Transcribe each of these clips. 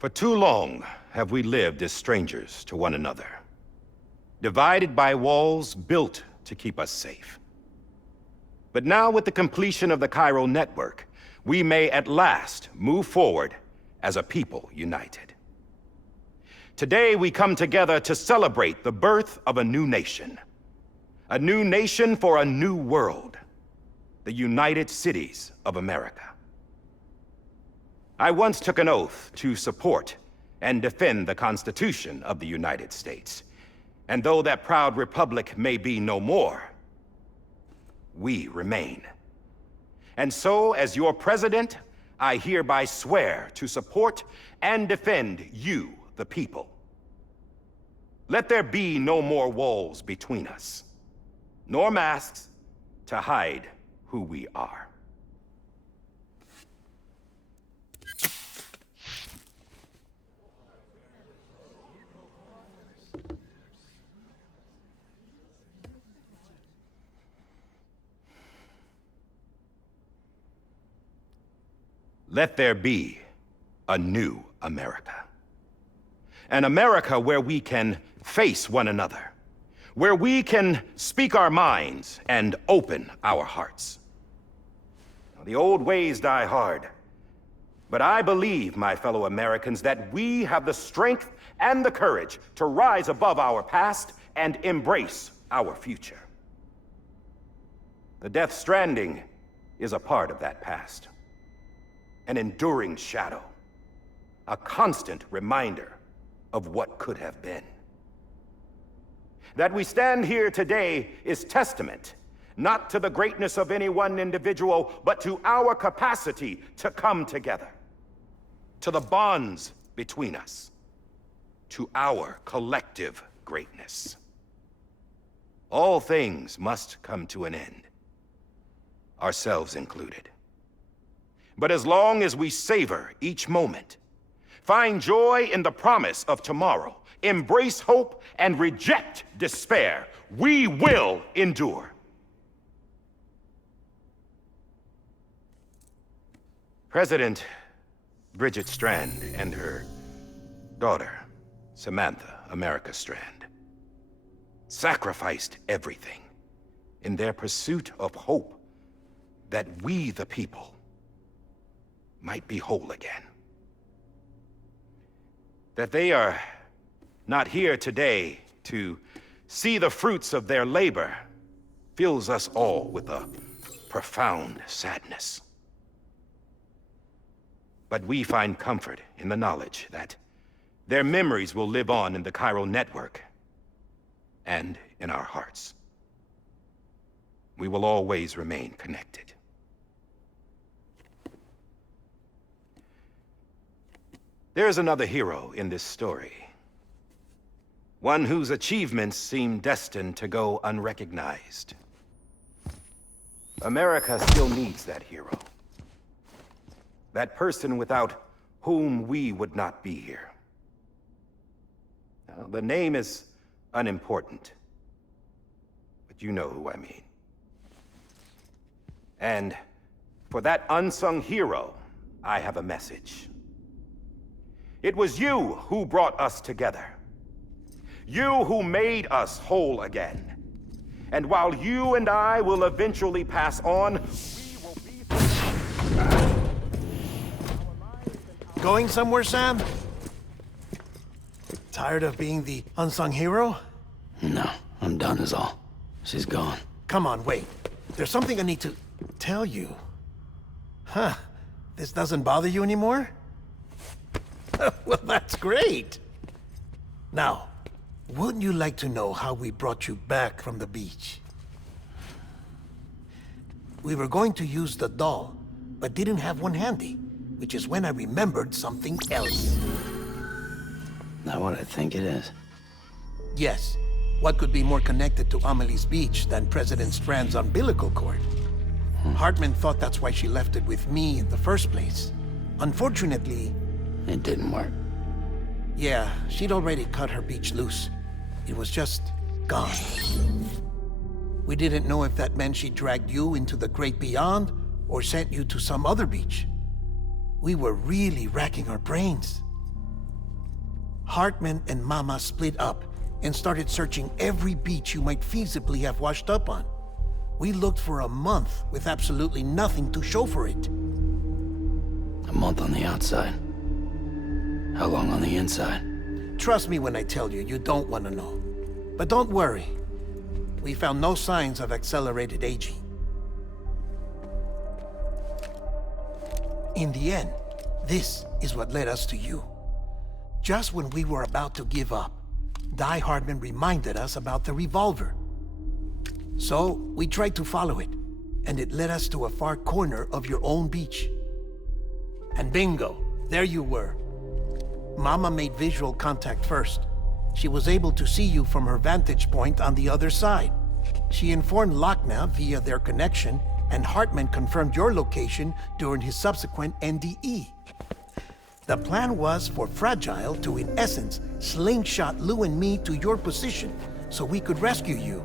For too long have we lived as strangers to one another, divided by walls built to keep us safe. But now, with the completion of the Chiral Network, we may at last move forward as a people united. Today, we come together to celebrate the birth of a new nation. A new nation for a new world. The United Cities of America. I once took an oath to support and defend the Constitution of the United States. And though that proud republic may be no more, we remain. And so, as your president, I hereby swear to support and defend you, the people. Let there be no more walls between us, nor masks to hide who we are. Let there be a new America. An America where we can face one another, where we can speak our minds and open our hearts. The old ways die hard, but I believe, my fellow Americans, that we have the strength and the courage to rise above our past and embrace our future. The Death Stranding is a part of that past. An enduring shadow, a constant reminder of what could have been. That we stand here today is testament, not to the greatness of any one individual, but to our capacity to come together, to the bonds between us, to our collective greatness. All things must come to an end, ourselves included. But as long as we savor each moment, find joy in the promise of tomorrow, embrace hope, and reject despair, we will endure. President Bridget Strand and her daughter, Samantha America Strand, sacrificed everything in their pursuit of hope that we, the people, might be whole again. That they are not here today to see the fruits of their labor fills us all with a profound sadness. But we find comfort in the knowledge that their memories will live on in the Chiral Network and in our hearts. We will always remain connected. There is another hero in this story. One whose achievements seem destined to go unrecognized. America still needs that hero. That person without whom we would not be here. Now, the name is unimportant, but you know who I mean. And for that unsung hero, I have a message. It was you who brought us together. You who made us whole again. And while you and I will eventually pass on, we will be... Going somewhere, Sam? Tired of being the unsung hero? No, I'm done is all. She's gone. Come on, wait. There's something I need to tell you. Huh. This doesn't bother you anymore? Well, that's great. Now, wouldn't you like to know how we brought you back from the beach? We were going to use the doll, but didn't have one handy, which is when I remembered something else. Not what I think it is. Yes. What could be more connected to Amelie's beach than President Strand's umbilical cord? Hartman thought that's why she left it with me in the first place. Unfortunately... It didn't work. Yeah, she'd already cut her beach loose. It was just gone. We didn't know if that meant she dragged you into the great beyond or sent you to some other beach. We were really racking our brains. Hartman and Mama split up and started searching every beach you might feasibly have washed up on. We looked for a month with absolutely nothing to show for it. A month on the outside. How long on the inside? Trust me when I tell you, you don't want to know. But don't worry. We found no signs of accelerated aging. In the end, this is what led us to you. Just when we were about to give up, Die Hardman reminded us about the revolver. So, we tried to follow it, and it led us to a far corner of your own beach. And bingo, there you were. Mama made visual contact first. She was able to see you from her vantage point on the other side. She informed Lochna via their connection, and Hartman confirmed your location during his subsequent NDE. The plan was for Fragile to, in essence, slingshot Lou and me to your position so we could rescue you.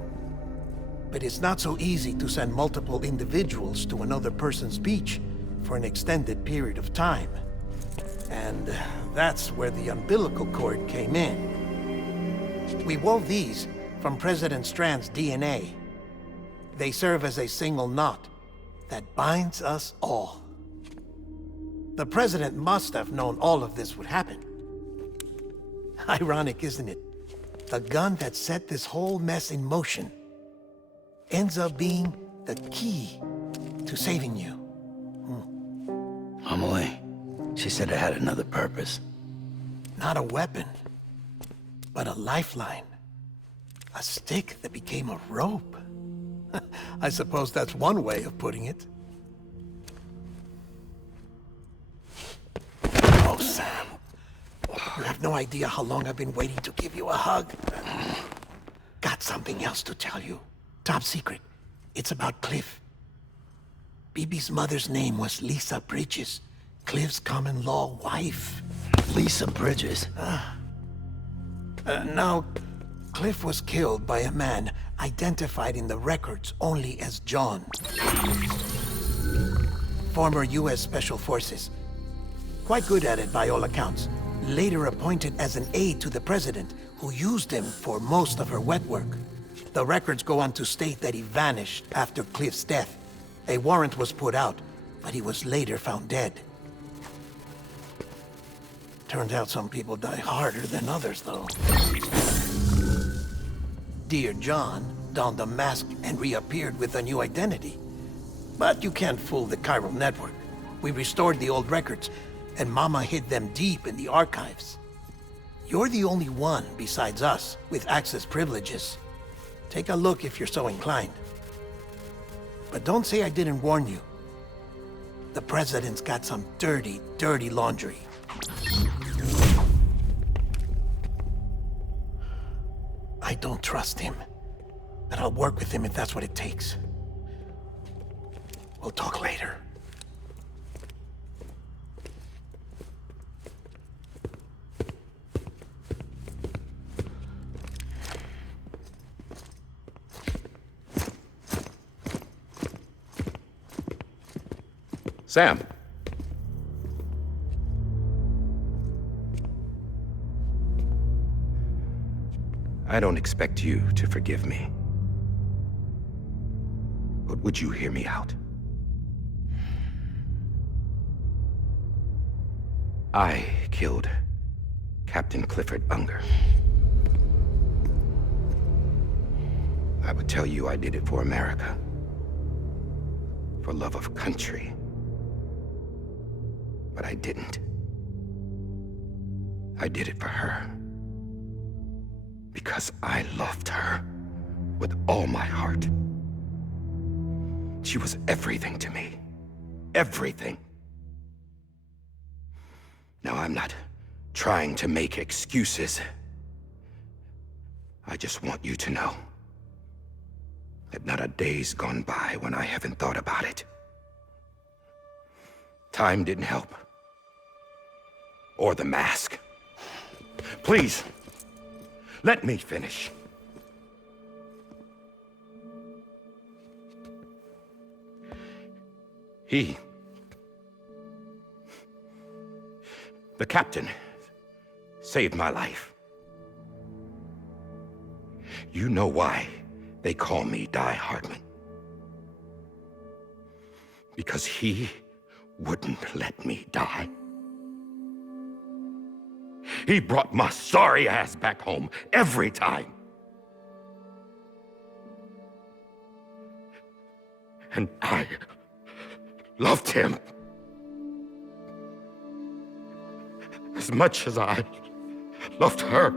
But it's not so easy to send multiple individuals to another person's beach for an extended period of time. And that's where the umbilical cord came in. We wove these from President Strand's DNA. They serve as a single knot that binds us all. The President must have known all of this would happen. Ironic, isn't it? The gun that set this whole mess in motion ends up being the key to saving you. Amelie, she said it had another purpose. Not a weapon, but a lifeline. A stick that became a rope. I suppose that's one way of putting it. Oh, Sam. You have no idea how long I've been waiting to give you a hug. Got something else to tell you. Top secret. It's about Cliff. Bibi's mother's name was Lisa Bridges, Cliff's common-law wife. Lisa Bridges? Now, Cliff was killed by a man identified in the records only as John. Former U.S. Special Forces. Quite good at it by all accounts. Later appointed as an aide to the president, who used him for most of her wet work. The records go on to state that he vanished after Cliff's death. A warrant was put out, but he was later found dead. Turned out some people die harder than others, though. Dear John donned a mask and reappeared with a new identity. But you can't fool the Chiral Network. We restored the old records, and Mama hid them deep in the archives. You're the only one, besides us, with access privileges. Take a look if you're so inclined. But don't say I didn't warn you. The President's got some dirty, dirty laundry. I don't trust him, but I'll work with him if that's what it takes. We'll talk later. Sam. I don't expect you to forgive me. But would you hear me out? I killed Captain Clifford Unger. I would tell you I did it for America. For love of country. But I didn't. I did it for her. Because I loved her with all my heart. She was everything to me. Everything. Now, I'm not trying to make excuses. I just want you to know that not a day's gone by when I haven't thought about it. Time didn't help. Or the mask. Please, let me finish. The captain saved my life. You know why they call me Die Hardman? Because he wouldn't let me die. He brought my sorry ass back home every time. And I loved him as much as I loved her.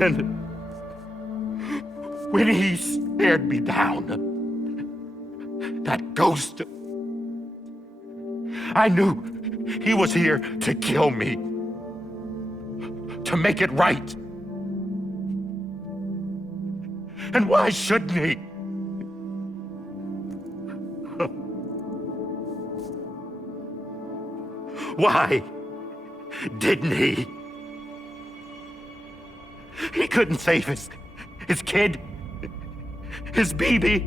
And when he stared me down, that ghost, I knew he was here to kill me, to make it right. And why shouldn't he? Why didn't he? He couldn't save his kid, his baby.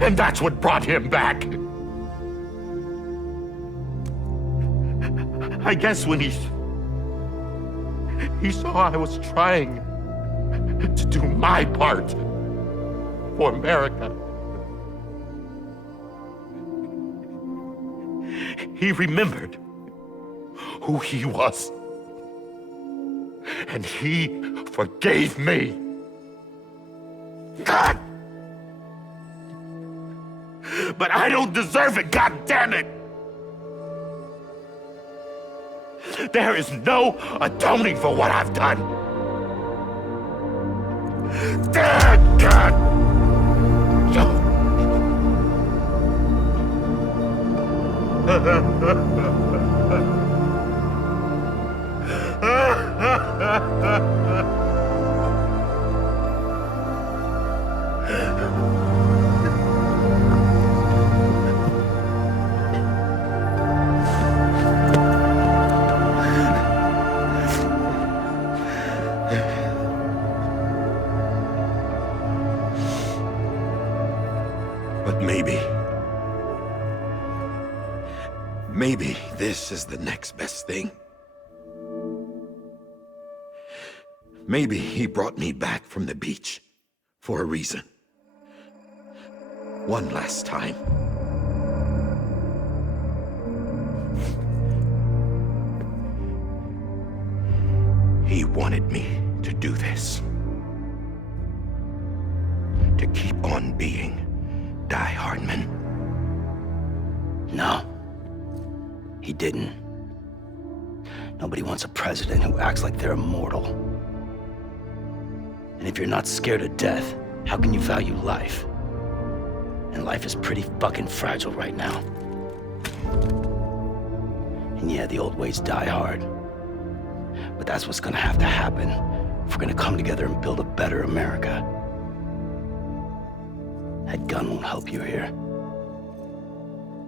And that's what brought him back. I guess when he saw I was trying to do my part for America, he remembered who he was. And he forgave me. God! But I don't deserve it, God damn it! There is no atoning for what I've done. Damn, God! But maybe this is the next best thing. Maybe he brought me back from the beach for a reason. One last time. He wanted me to do this. To keep on being Die Hardman. No. He didn't. Nobody wants a president who acts like they're immortal. And if you're not scared of death, how can you value life? And life is pretty fucking fragile right now. And yeah, the old ways die hard. But that's what's gonna have to happen if we're gonna come together and build a better America. That gun won't help you here.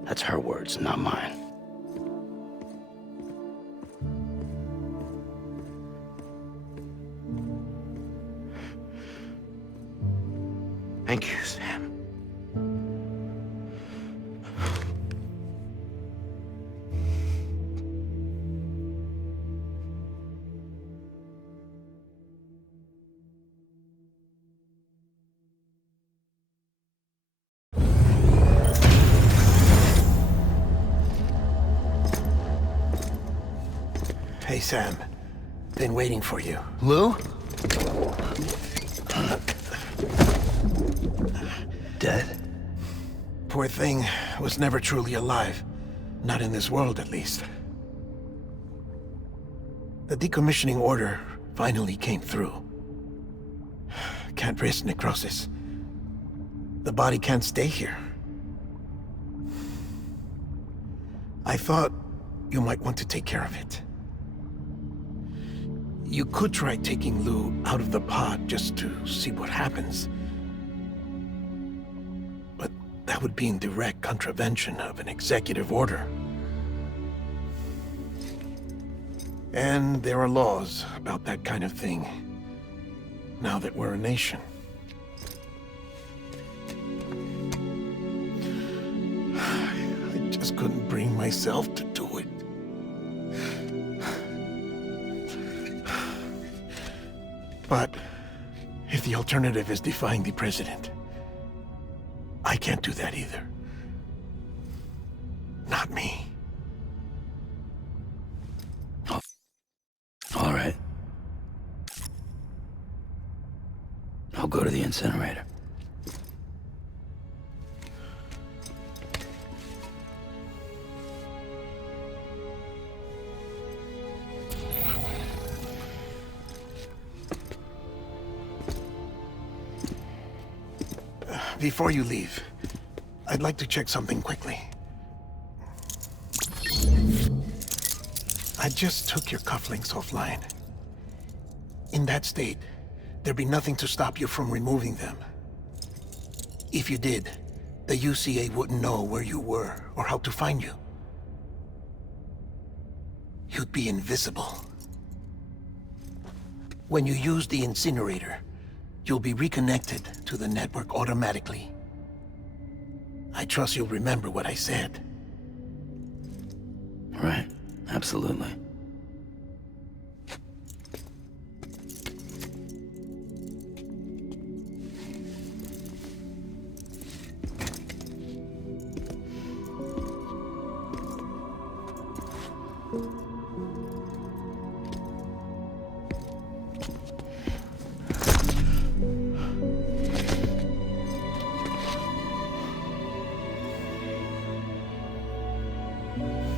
That's her words, not mine. Thank you, Sam. Hey, Sam. Been waiting for you. Lou? Dead? Poor thing was never truly alive. Not in this world, at least. The decommissioning order finally came through. Can't risk necrosis. The body can't stay here. I thought you might want to take care of it. You could try taking Lou out of the pod just to see what happens. But that would be in direct contravention of an executive order. And there are laws about that kind of thing, now that we're a nation. just couldn't bring myself to do it. But if the alternative is defying the president, I can't do that either. Not me. Oh. All right. I'll go to the incinerator. Before you leave, I'd like to check something quickly. I just took your cufflinks offline. In that state, there'd be nothing to stop you from removing them. If you did, the UCA wouldn't know where you were or how to find you. You'd be invisible. When you use the incinerator, you'll be reconnected to the network automatically. I trust you'll remember what I said. Right, absolutely.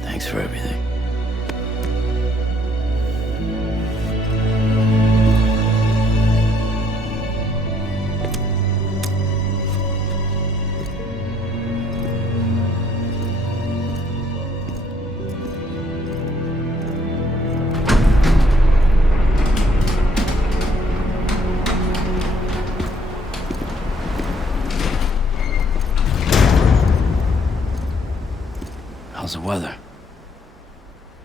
Thanks for everything. How's the weather?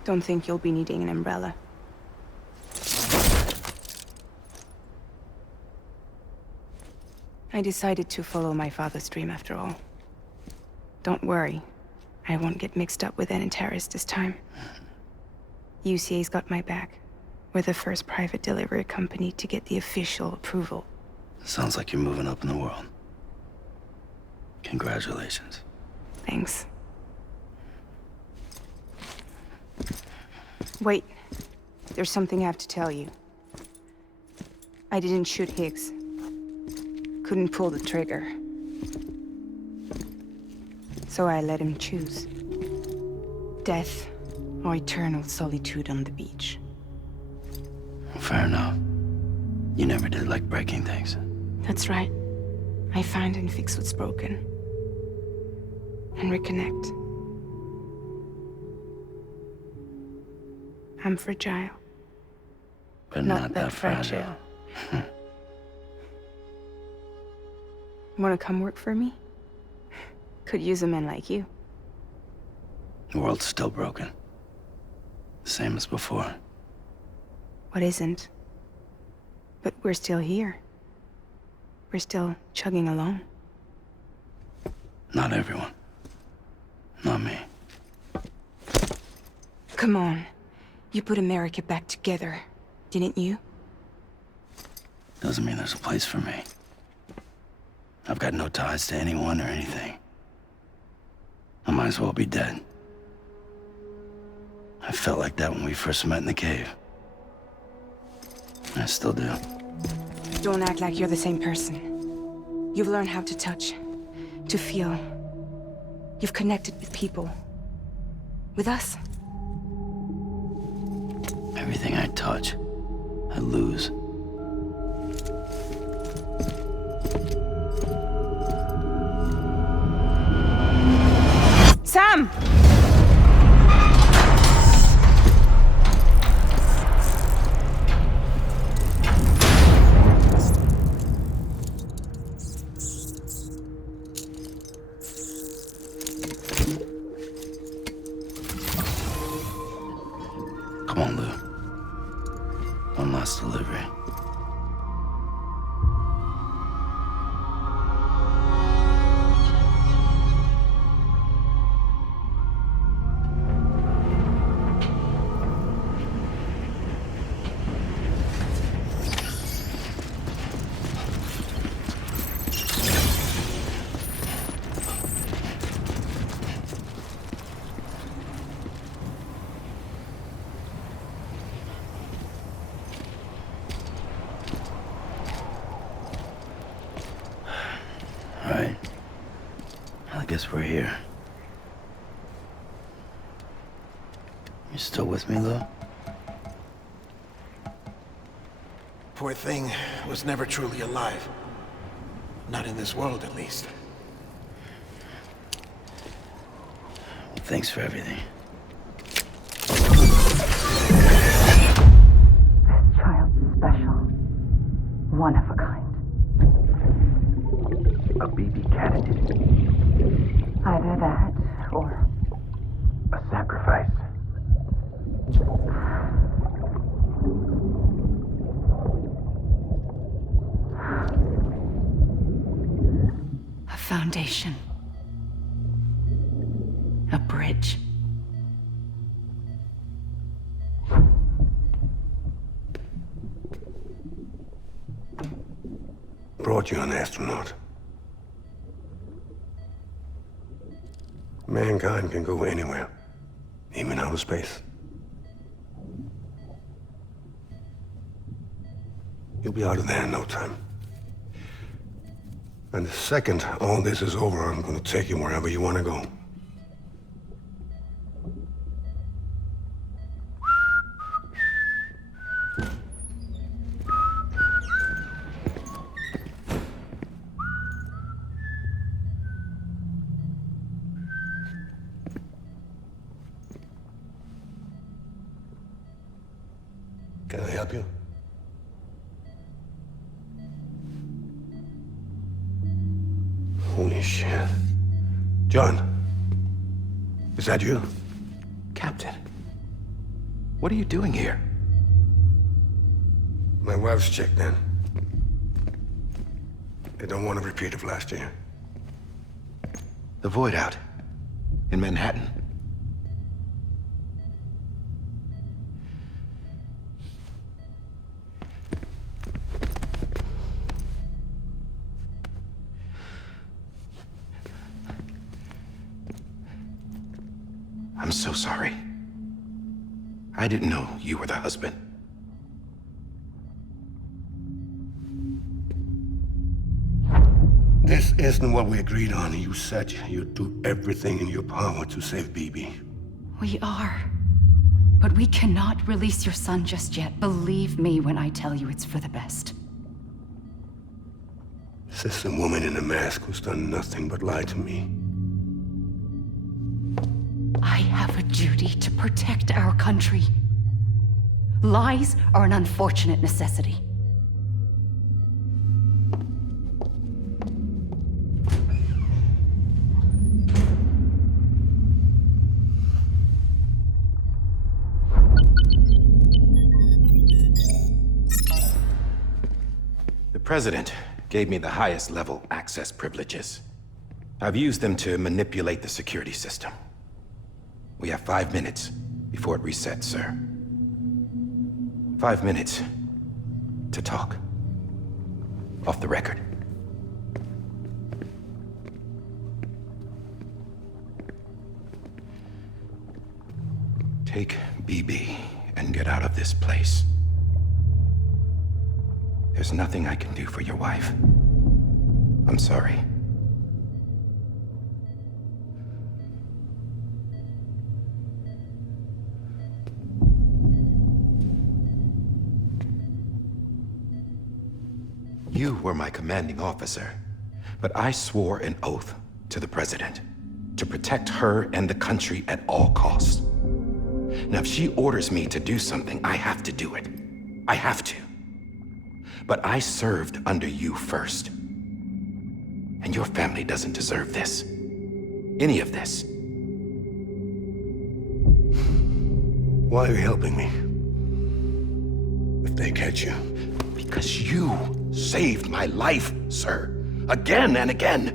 Don't think you'll be needing an umbrella. I decided to follow my father's dream after all. Don't worry, I won't get mixed up with any terrorists this time. UCA's got my back. We're the first private delivery company to get the official approval. Sounds like you're moving up in the world. Congratulations. Thanks. Wait, there's something I have to tell you. I didn't shoot Higgs. Couldn't pull the trigger. So I let him choose. Death or eternal solitude on the beach. Fair enough. You never did like breaking things. That's right. I find and fix what's broken. And reconnect. I'm fragile. But not that fragile. Wanna come work for me? Could use a man like you. The world's still broken. Same as before. What isn't? But we're still here. We're still chugging along. Not everyone. Not me. Come on. You put America back together, didn't you? Doesn't mean there's a place for me. I've got no ties to anyone or anything. I might as well be dead. I felt like that when we first met in the cave. I still do. Don't act like you're the same person. You've learned how to touch, to feel. You've connected with people. With us. Everything I touch, I lose. Sam! Come on, Lou. One last delivery. Right. I guess we're here. You still with me, Lou? Poor thing was never truly alive. Not in this world, at least. Well, thanks for everything. This child's special. One of a kind. A BB candidate. Either that, or... A sacrifice. a foundation. A bridge. Brought you an astronaut. Mankind can go anywhere, even outer space. You'll be out of there in no time. And the second all this is over, I'm gonna take you wherever you wanna go. Can I help you? Holy shit. John, is that you? Captain, what are you doing here? My wife's checked in. They don't want a repeat of last year. The Void Out in Manhattan. I'm so sorry. I didn't know you were the husband. This isn't what we agreed on. You said you'd do everything in your power to save BB. We are. But we cannot release your son just yet. Believe me when I tell you it's for the best. This is a woman in a mask who's done nothing but lie to me. I have a duty to protect our country. Lies are an unfortunate necessity. The President gave me the highest level access privileges. I've used them to manipulate the security system. We have 5 minutes before it resets, sir. 5 minutes to talk. Off the record. Take BB and get out of this place. There's nothing I can do for your wife. I'm sorry. You were my commanding officer, but I swore an oath to the President to protect her and the country at all costs. Now, if she orders me to do something, I have to do it. I have to. But I served under you first. And your family doesn't deserve this. Any of this. Why are you helping me? If they catch you. Because you saved my life, sir. Again and again.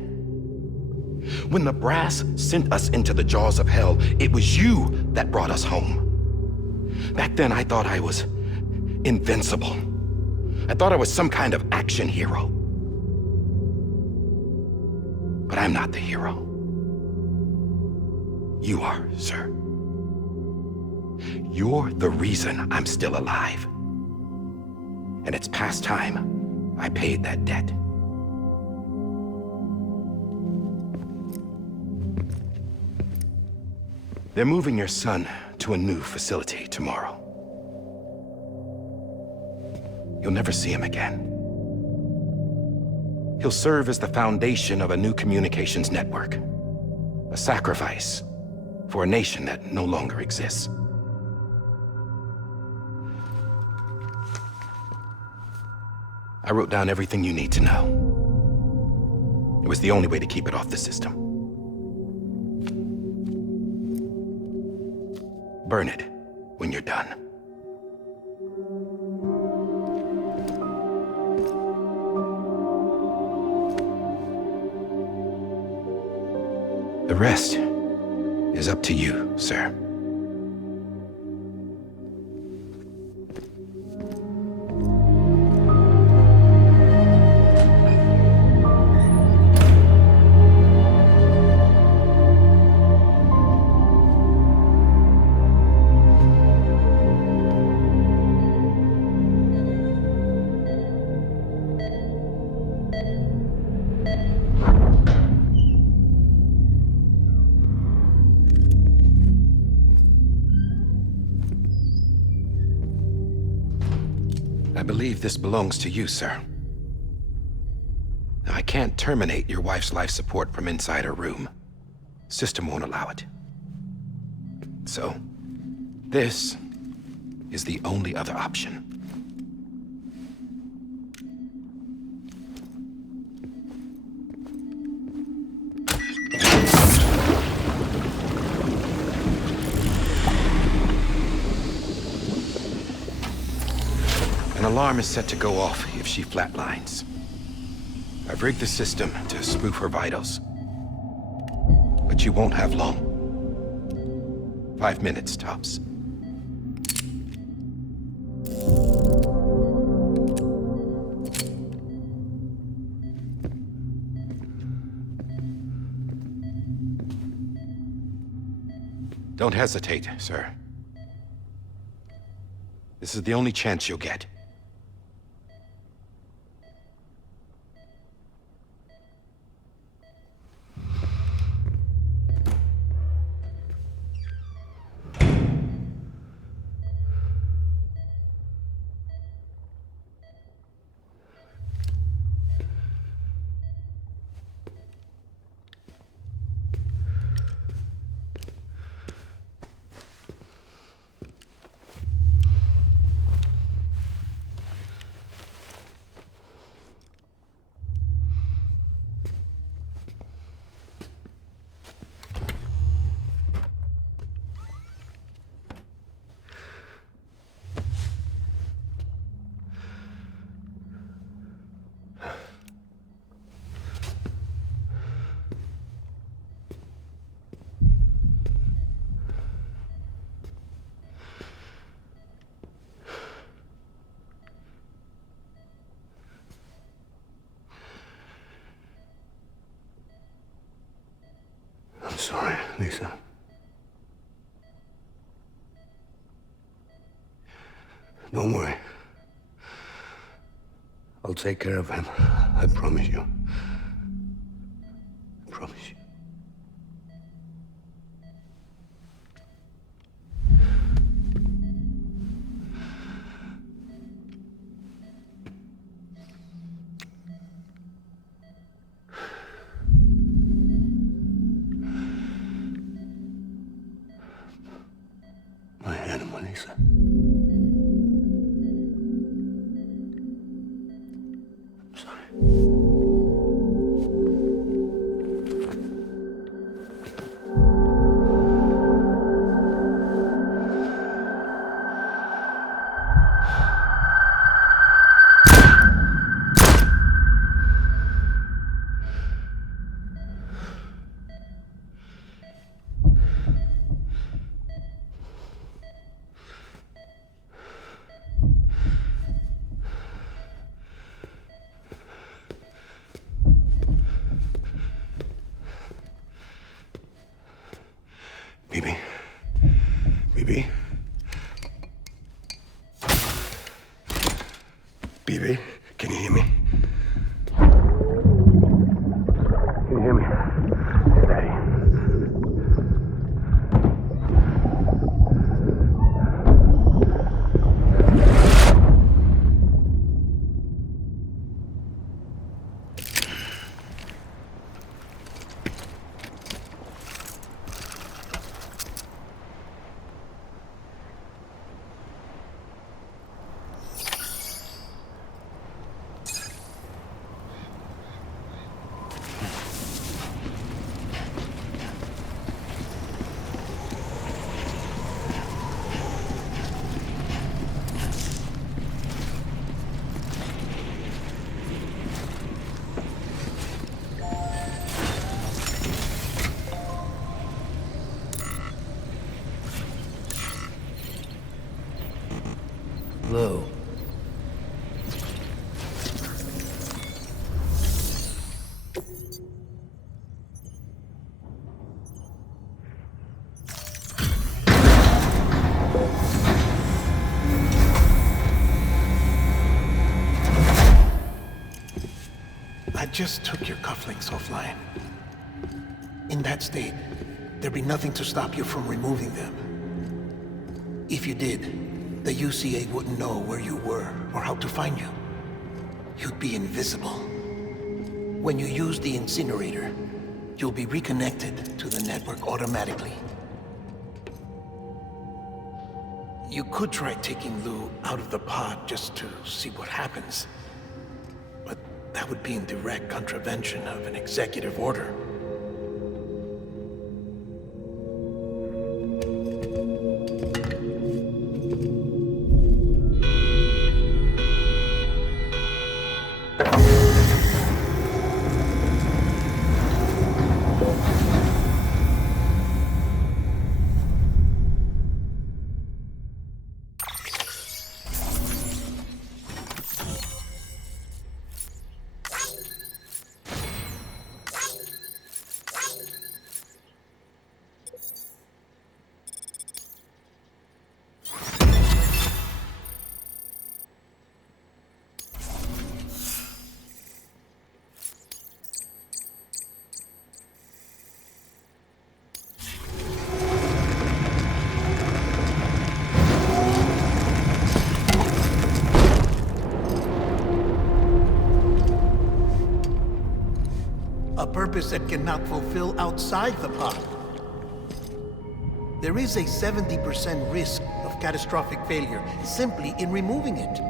When the brass sent us into the jaws of hell, it was you that brought us home. Back then, I thought I was invincible. I thought I was some kind of action hero. But I'm not the hero. You are, sir. You're the reason I'm still alive. And it's past time I paid that debt. They're moving your son to a new facility tomorrow. You'll never see him again. He'll serve as the foundation of a new communications network. A sacrifice for a nation that no longer exists. I wrote down everything you need to know. It was the only way to keep it off the system. Burn it when you're done. The rest is up to you, sir. I believe this belongs to you, sir. I can't terminate your wife's life support from inside her room. System won't allow it. So, this is the only other option. An alarm is set to go off if she flatlines. I've rigged the system to spoof her vitals. But you won't have long. 5 minutes, tops. Don't hesitate, sir. This is the only chance you'll get. I'm sorry, Lisa. Don't worry. I'll take care of him. I promise you. I promise you. My animal, Lisa. I'm sorry. just took your cufflinks offline. In that state, there'd be nothing to stop you from removing them. If you did, the UCA wouldn't know where you were or how to find you. You'd be invisible. When you use the incinerator, you'll be reconnected to the network automatically. You could try taking Lou out of the pod just to see what happens. But that would be in direct contravention of an executive order. A purpose that cannot fulfill outside the pod. There is a 70% risk of catastrophic failure simply in removing it.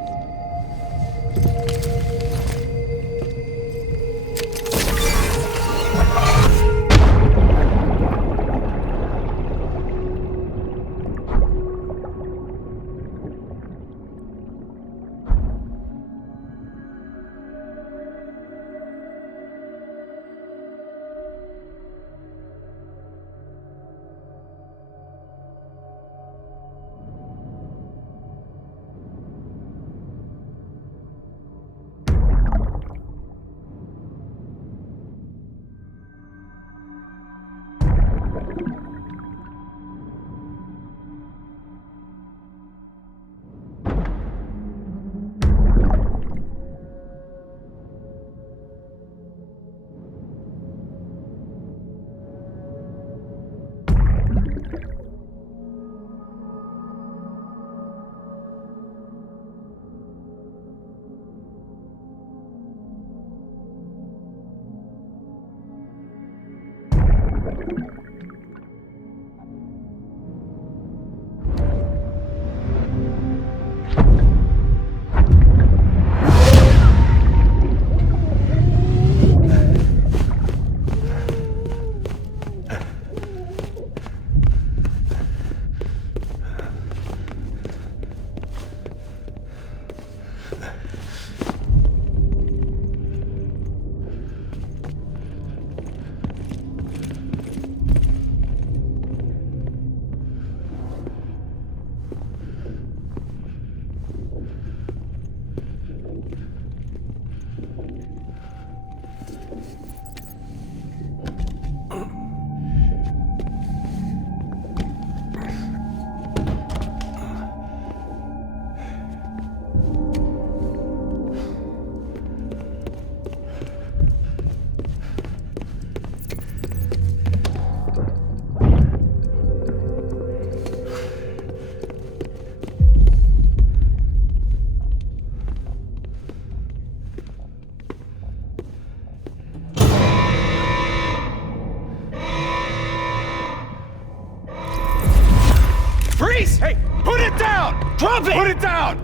Drop it! Put it down!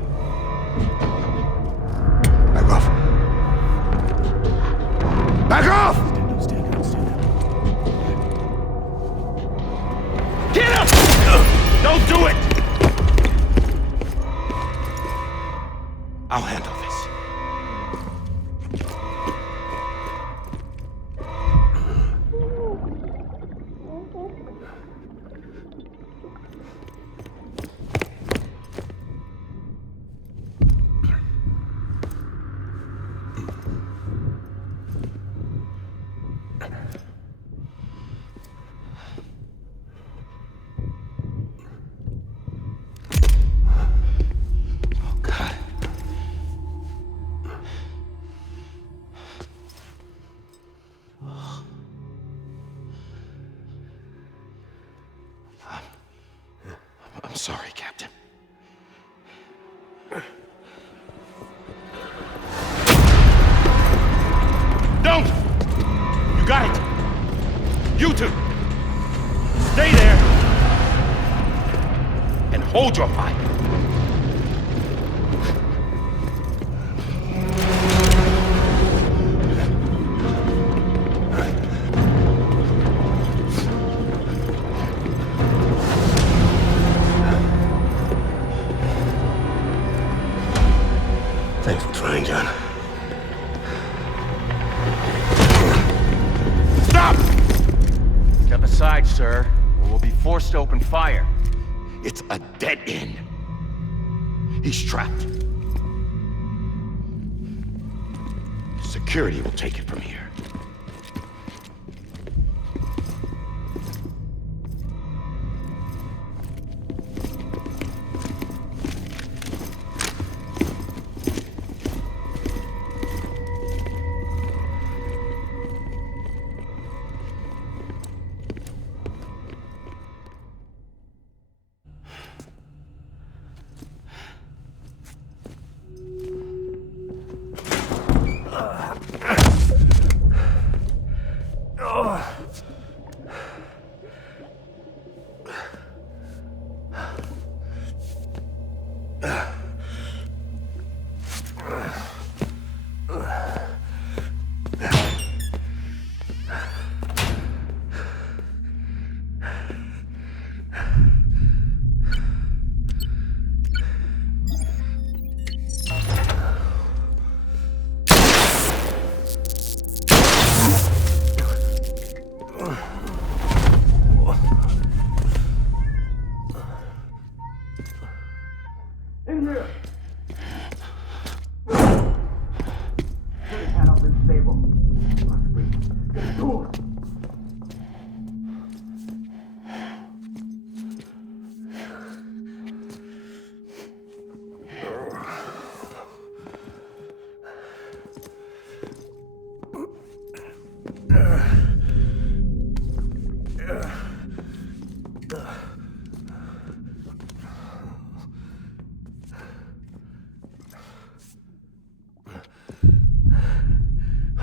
Back off. Back off! Get up! Don't do it! I'll handle this. sorry, Captain. Don't! You got it! You two! Stay there! And hold your fire! Thanks for trying, John. Stop! Step aside, sir, or we'll be forced to open fire. It's a dead end. He's trapped. Security will take it from here.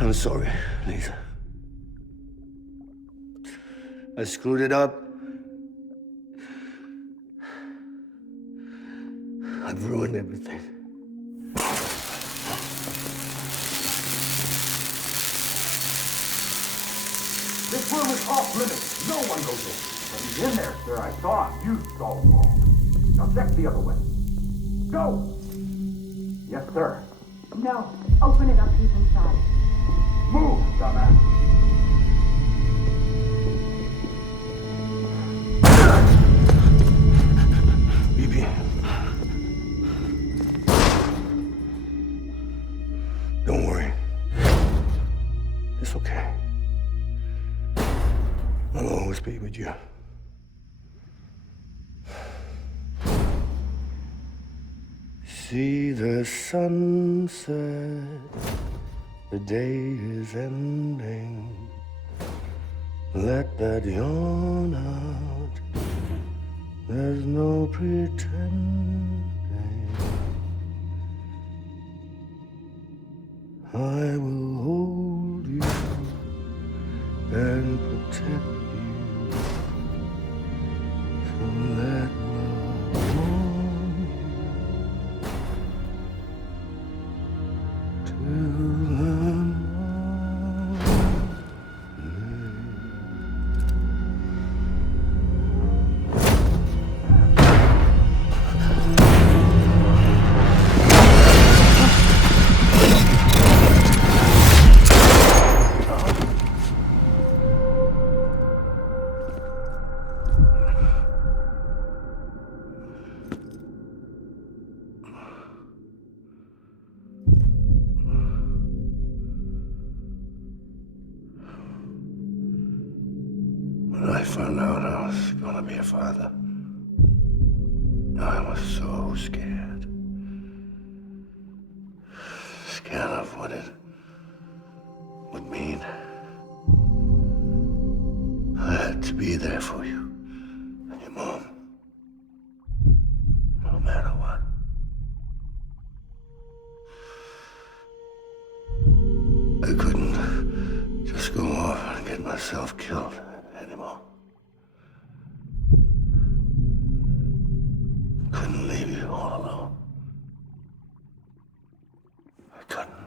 I'm sorry, Lisa. I screwed it up. I've ruined everything. This room is off limits. No one goes in. But he's in there, sir. I saw him. You saw him all. Now check the other way. Go! Yes, sir. No. Open it up. He's inside. Move, dumbass. BB. Don't worry. It's okay. I'll always be with you. See the sunset. The day is ending. Let that yawn out. There's no pretending. I will hold you and protect you. So let love warm you till the When I found out I was gonna be a father, I was so scared. Scared of what it would mean. I had to be there for you and your mom. get myself killed anymore. Couldn't leave you all alone. I couldn't.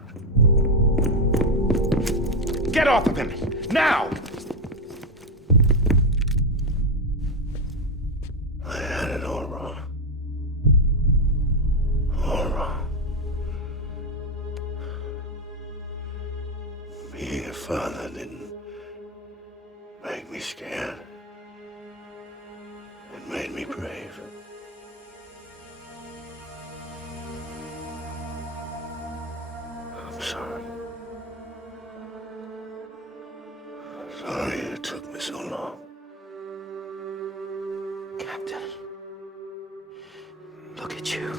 Get off of him! Now! I had it all wrong. All wrong. Being a father didn't make me scared. It made me brave. I'm sorry. Sorry it took me so long. Captain, look at you.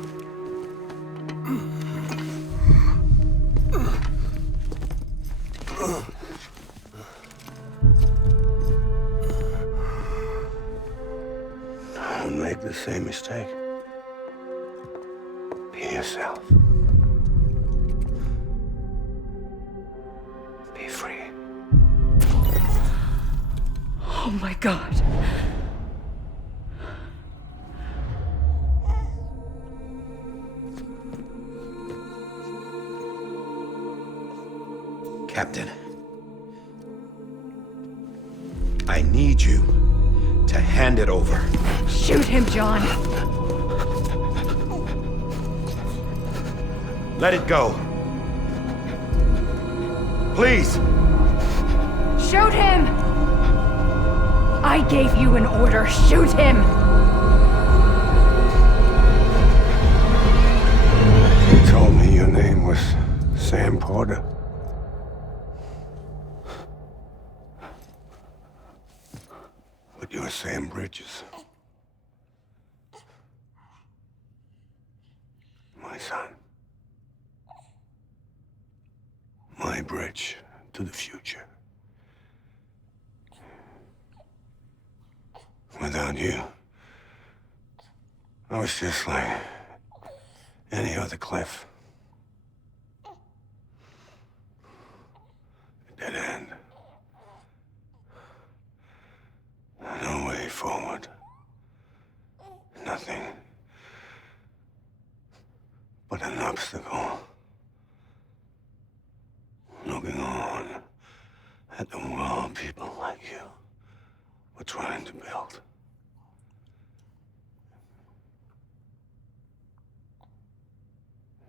Don't make the same mistake. Be yourself. Be free. Oh my God. Captain, I need you to hand it over. Shoot him, John. Let it go. Please. Shoot him! I gave you an order. Shoot him! You told me your name was Sam Porter. But you're Sam Bridges. My son. My bridge to the future. Without you, I was just like any other Cliff. A dead end. No way forward. Nothing but an obstacle. Looking on at the world people like you were trying to build.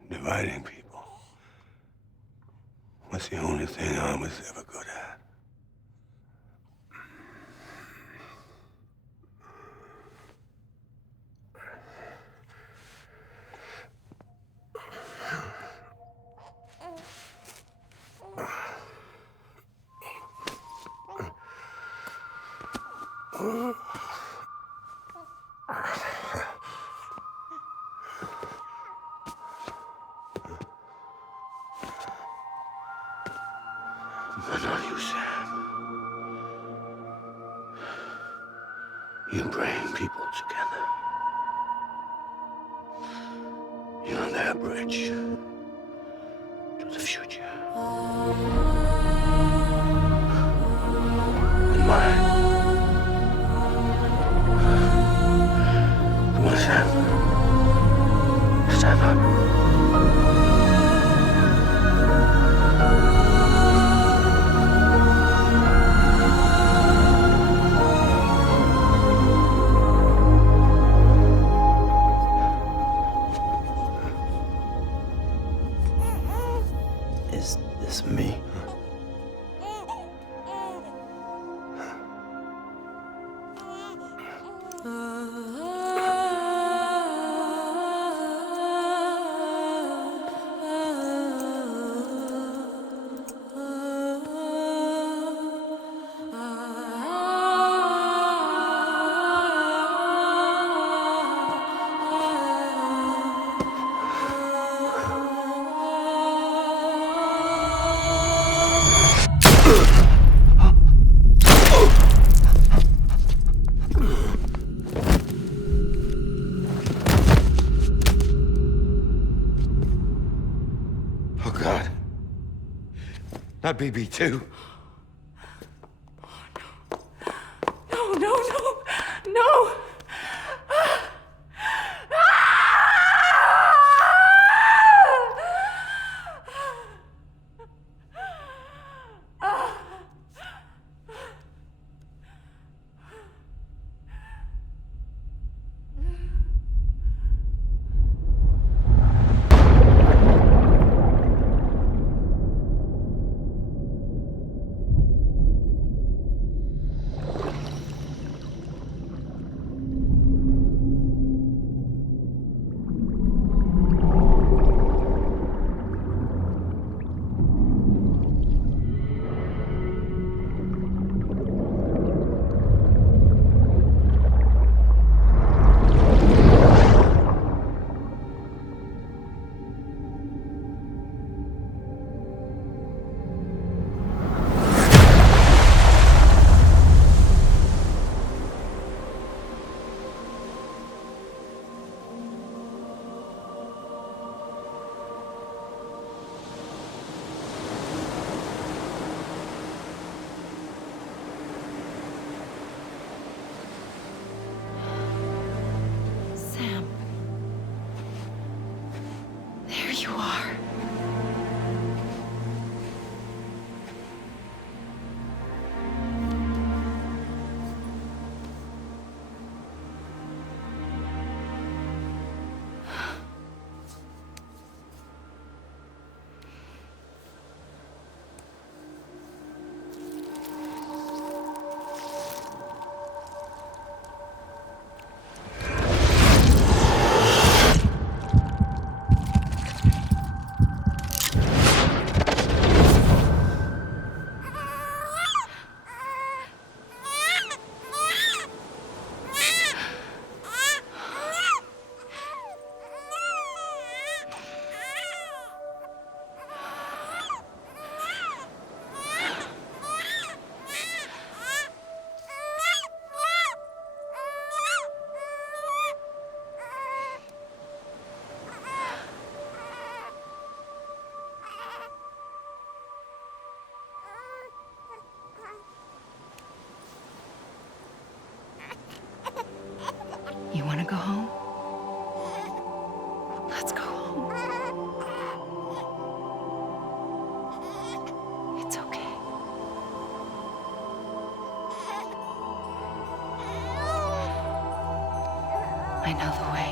Dividing people was the only thing I was ever good at. But not you, Sam. You bring people together. You're their bridge to the future. And mine. Come on, Sam. Stand up. Is this me? Oh, God. Not BB2. No! Sam. There you are. You want to go home? Let's go home. It's okay. I know the way.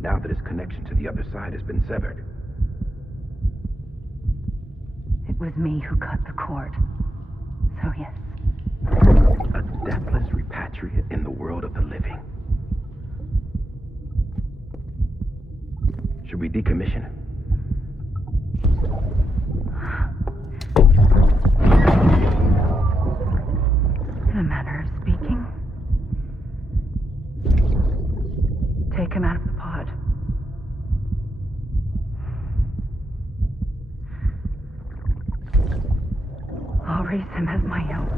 Now that his connection to the other side has been severed. It was me who cut the cord. So yes. A deathless repatriate in the world of the living. Should we decommission him? In a manner of speaking. I'll raise him as my own.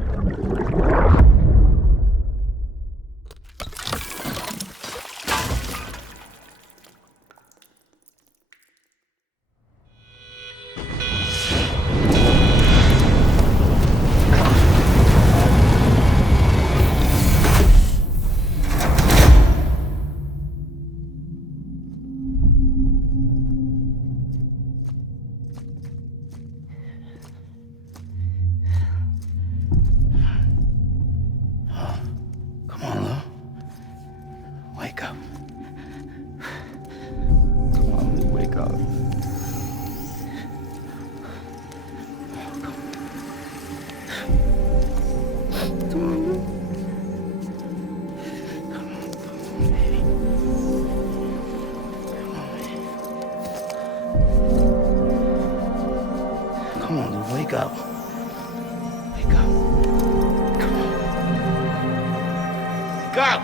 Come on, dude, wake up. Wake up. Come on. Wake up!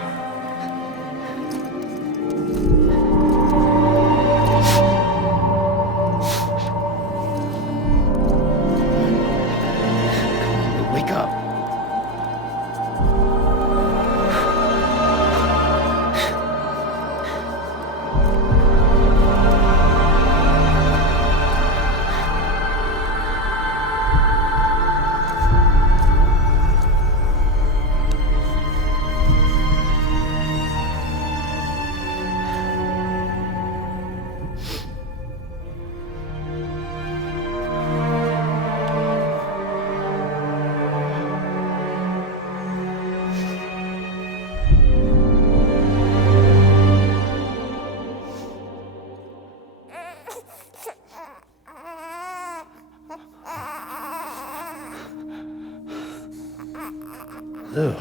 Wake up. Ew.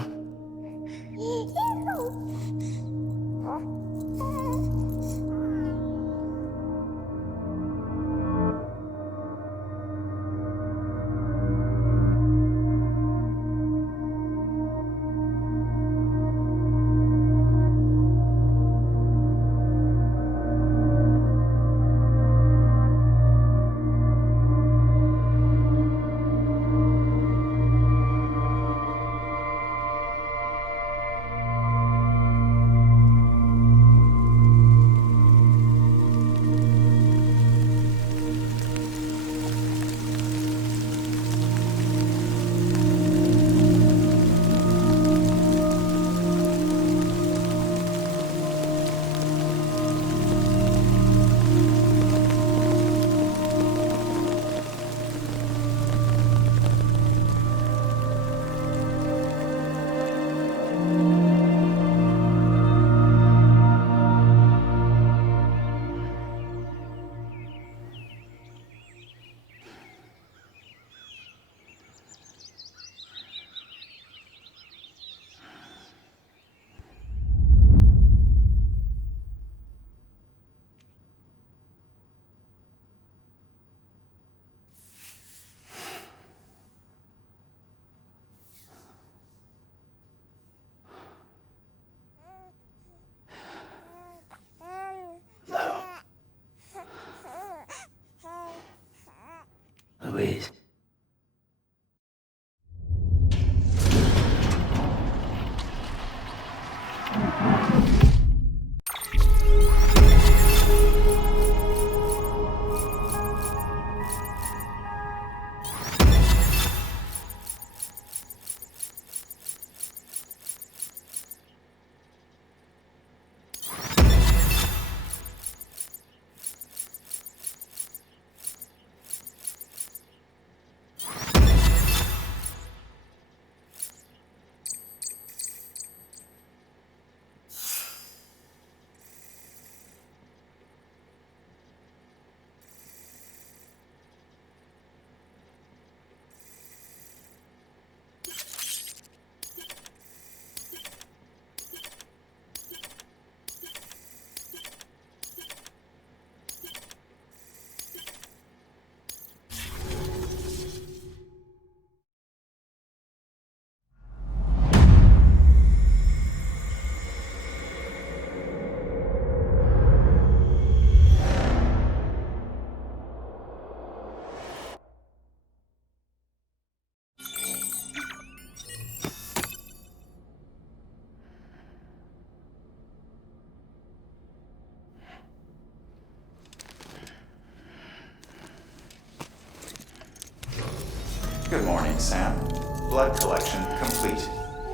Good morning, Sam. Blood collection complete.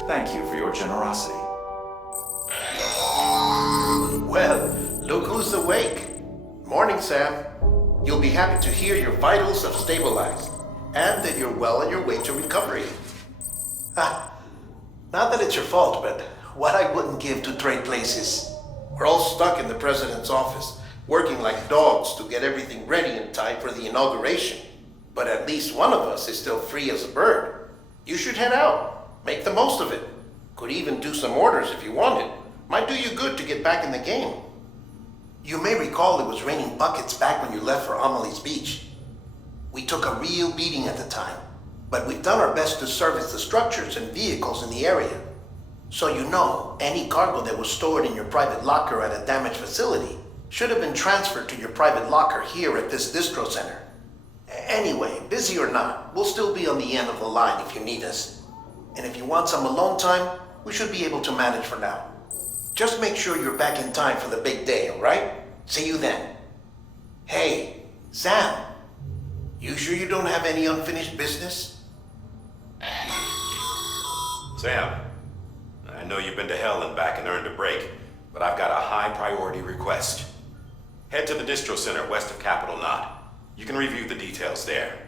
Thank you for your generosity. Well, look who's awake. Morning, Sam. You'll be happy to hear your vitals have stabilized, and that you're well on your way to recovery. Not that it's your fault, but what I wouldn't give to trade places. We're all stuck in the president's office, working like dogs to get everything ready in time for the inauguration. But at least one of us is still free as a bird. You should head out. Make the most of it. Could even do some orders if you wanted. Might do you good to get back in the game. You may recall it was raining buckets back when you left for Amelie's Beach. We took a real beating at the time, but we've done our best to service the structures and vehicles in the area. So you know, any cargo that was stored in your private locker at a damaged facility should have been transferred to your private locker here at this distro center. Anyway, busy or not, we'll still be on the end of the line if you need us. And if you want some alone time, we should be able to manage for now. Just make sure you're back in time for the big day, alright? See you then. Hey, Sam, you sure you don't have any unfinished business? Sam, I know you've been to hell and back and earned a break, but I've got a high priority request. Head to the distro center west of Capital Knot. You can review the details there.